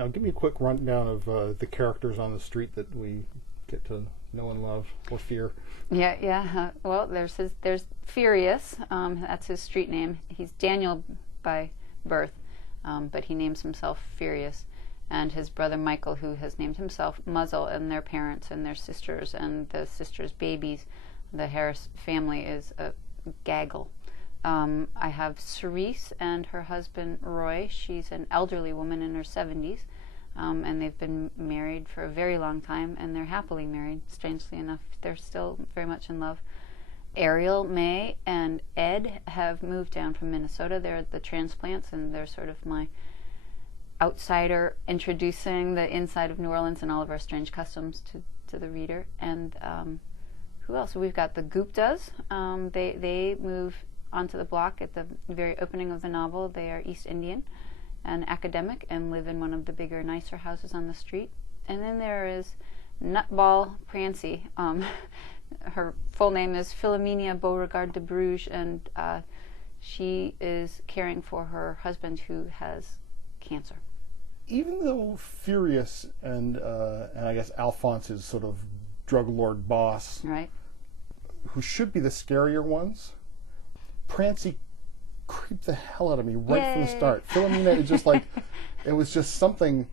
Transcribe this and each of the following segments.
Now, give me a quick rundown of the characters on the street that we get to know and love, or fear. Yeah. Well, there's Furious. That's his street name. He's Daniel by birth, but he names himself Furious. And his brother Michael, who has named himself Muzzle, and their parents and their sisters and the sisters' babies. The Harris family is a gaggle. I have Cerise and her husband Roy. She's an elderly woman in her 70s, and they've been married for a very long time, and they're happily married. Strangely enough, they're still very much in love. Ariel, May, and Ed have moved down from Minnesota. They're the transplants, and they're sort of my outsider introducing the inside of New Orleans and all of our strange customs to the reader. And who else? We've got the Guptas. They move onto the block at the very opening of the novel. They are East Indian and academic and live in one of the bigger, nicer houses on the street. And then there is Nutball Prancy. Her full name is Philomena Beauregard de Bruges, and she is caring for her husband who has cancer. Even though Furious and I guess Alphonse is sort of drug lord boss, right, who should be the scarier ones, Prancy creeped the hell out of me right from the start. Philomena is just like, it was just something.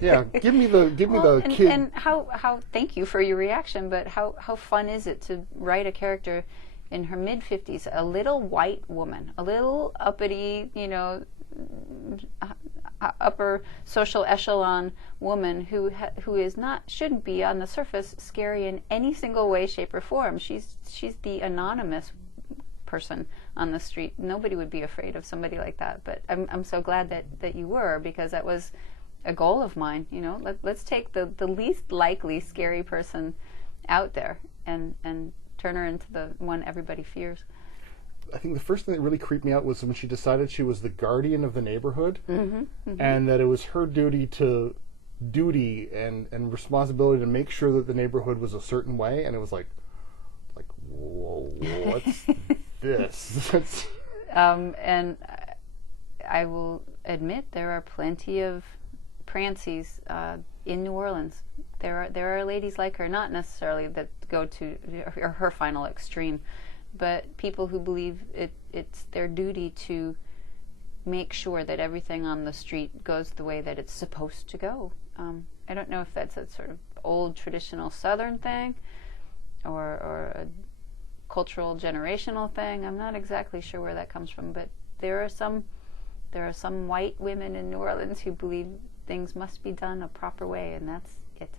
Yeah, give me the kid. And how thank you for your reaction, but how fun is it to write a character in her mid-50s, a little white woman, a little uppity, upper social echelon woman who shouldn't be on the surface scary in any single way, shape, or form. She's the anonymous person on the street. Nobody would be afraid of somebody like that. But I'm so glad that you were, because that was a goal of mine. Let's take the least likely scary person out there and turn her into the one everybody fears. I think the first thing that really creeped me out was when she decided she was the guardian of the neighborhood, and that it was her duty and responsibility to make sure that the neighborhood was a certain way, and it was like, whoa, what's this? And I will admit there are plenty of Prancys in New Orleans. There are ladies like her, not necessarily that go to her final extreme, but people who believe it's their duty to make sure that everything on the street goes the way that it's supposed to go. I don't know if that's a sort of old traditional Southern thing or a cultural generational thing. I'm not exactly sure where that comes from, but there are some white women in New Orleans who believe things must be done a proper way, and that's it.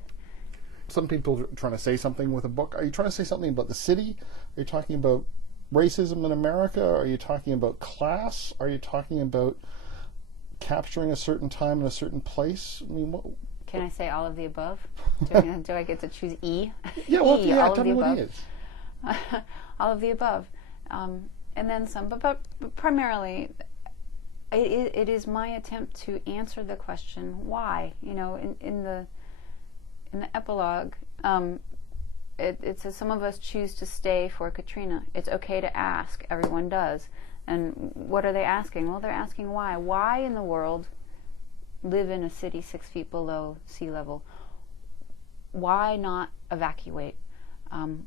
Some people are trying to say something with a book. Are you trying to say something about the city? Are you talking about racism in America? Are you talking about class? Are you talking about capturing a certain time in a certain place? I mean, what? Can I say all of the above? Do I get to choose E? Yeah, well, E, tell me what E is. All of the above. And then some, but primarily it is my attempt to answer the question, why? In the epilogue, it says some of us choose to stay for Katrina. It's okay to ask. Everyone does. And what are they asking? Well, they're asking why. Why in the world live in a city 6 feet below sea level? Why not evacuate?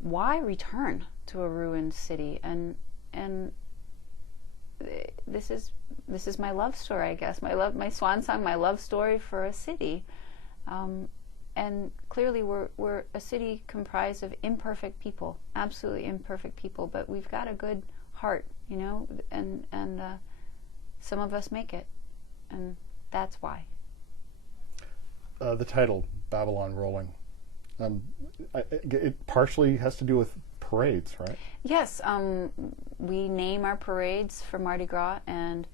Why return to a ruined city? And this is my love story, I guess. My swan song, my love story for a city. And clearly we're a city comprised of imperfect people, absolutely imperfect people, but we've got a good heart, and some of us make it, and that's why. The title, Babylon Rolling, it partially has to do with parades, right? Yes, we name our parades for Mardi Gras, and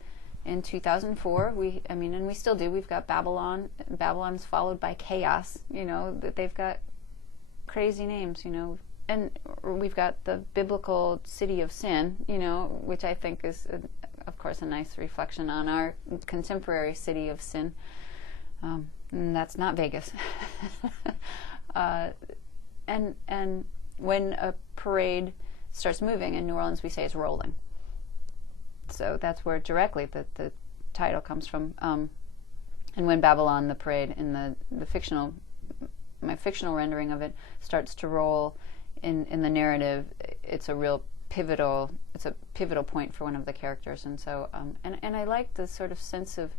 in 2004, and we still do. We've got Babylon. Babylon's followed by Chaos. That they've got crazy names. And we've got the biblical city of sin. Which I think is, of course, a nice reflection on our contemporary city of sin. And that's not Vegas. And when a parade starts moving in New Orleans, we say it's rolling. So that's where directly the title comes from. And when Babylon the Parade, in the fictional, my fictional rendering of it, starts to roll in the narrative, it's a real pivotal point for one of the characters. And so and I like the sort of sense of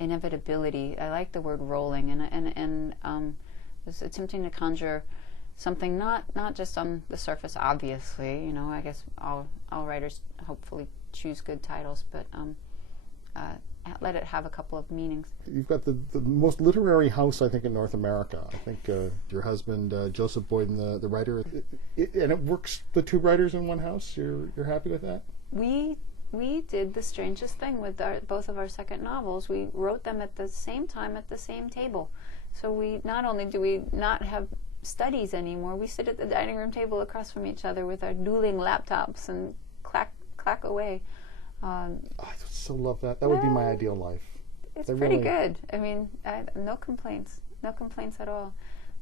inevitability. I like the word rolling, and it's attempting to conjure something not just on the surface, obviously. I guess all writers hopefully choose good titles, but let it have a couple of meanings. You've got the most literary house, I think, in North America. I think your husband, Joseph Boyden, the writer, and it works, the two writers in one house. You're happy with that? We did the strangest thing with both of our second novels. We wrote them at the same time at the same table. So not only do we not have studies anymore, we sit at the dining room table across from each other with our dueling laptops and clack away. I so love that. That would be my ideal life. It's pretty good. I mean, no complaints at all.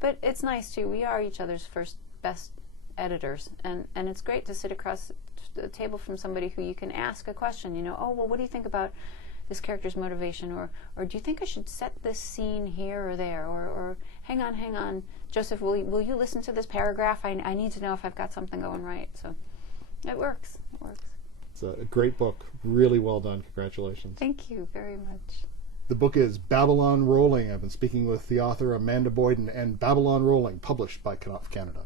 But it's nice too. We are each other's first best editors, and it's great to sit across the table from somebody who you can ask a question. Oh, well, what do you think about this character's motivation, or do you think I should set this scene here or there, or hang on, Joseph, will you listen to this paragraph? I need to know if I've got something going right. So it works. It's a great book. Really well done. Congratulations. Thank you very much. The book is Babylon Rolling. I've been speaking with the author Amanda Boyden, and Babylon Rolling, published by Knopf Canada.